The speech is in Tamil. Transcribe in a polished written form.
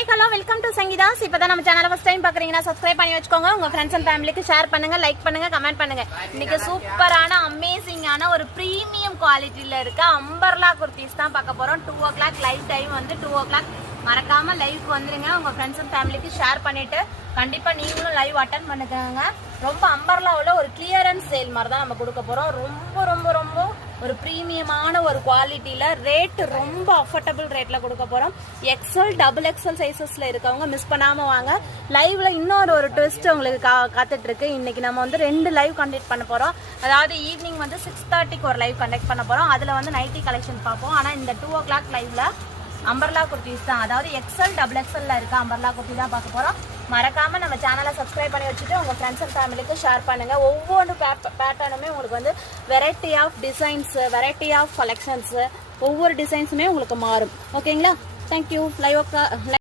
Hi hello welcome to Sangeetha's. இப்பதான் நம்ம சேனலை ஃபர்ஸ்ட் டைம் பாக்குறீங்கன்னா சப்ஸ்கிரைப் பண்ணி வச்சுக்கோங்க. உங்க ஃப்ரெண்ட்ஸ் அண்ட் ஃபேமிலிக்கு ஷேர் பண்ணுங்க, லைக் பண்ணுங்க, கமெண்ட் பண்ணுங்க. இன்னைக்கு சூப்பரான அமேசிங்கான ஒரு பிரீமியம் குவாலிட்டியில இருக்க அம்பர்லா குர்த்திஸ் தான் பார்க்க போறோம். 2 o'clock லைவ் டைம் வந்து 2 o'clock. மறக்காம லைவ்க்கு வந்துருங்க. உங்க ஃப்ரெண்ட்ஸ் அண்ட் ஃபேமிலிக்கு ஷேர் பண்ணிட்டு கண்டிப்பா நீங்களும் லைவ் அட்டன் பண்ணுங்க. ரொம்ப அம்பர்லாவில் ஒரு கிளியரன்ஸ் சேல் மாதிரி தான் நம்ம கொடுக்க போறோம். ரொம்ப ரொம்ப ரொம்ப ஒரு பிரீமியமான ஒரு குவாலிட்டியில ரேட் ரொம்ப அஃபோர்டபுள் ரேட்ல கொடுக்க போறோம். எக்ஸ்எல் டபுள் எக்ஸ்எல் சைசஸ்ல இருக்கவங்க மிஸ் பண்ணாம வாங்க. லைவ்ல இன்னொரு ஒரு ட்விஸ்ட் உங்களுக்கு காத்துட்டு இருக்கு. இன்னைக்கு நம்ம வந்து 2 லைவ் கண்டக்ட் பண்ண போறோம். அதாவது ஈவினிங் வந்து 6:30க்கு ஒரு லைவ் கண்டக்ட் பண்ண போறோம். அதுல வந்து நைட்டி கலெக்ஷன் பார்ப்போம். ஆனா இந்த 2 o'clock லைவ்ல அம்பர்லா குர்த்திஸ் தான், அதாவது எக்ஸ்எல் டபுள் எக்ஸ்எல்ல இருக்க அம்பர்லா குர்த்தி தான் பார்க்க போறோம். மறக்காம நம்ம சேனலை சப்ஸ்கிரைப் பண்ணி வச்சுட்டு உங்க ஃப்ரெண்ட்ஸ் அண்ட் ஃபேமிலிக்கு ஷேர் பண்ணுங்க. ஒவ்வொரு பேட்டர்னுமே உங்களுக்கு வந்து variety of designs, variety of collections, ஒவ்வொரு டிசைன்ஸுமே உங்களுக்கு மாறும். ஓகேங்களா? தேங்க்யூ. லைவ்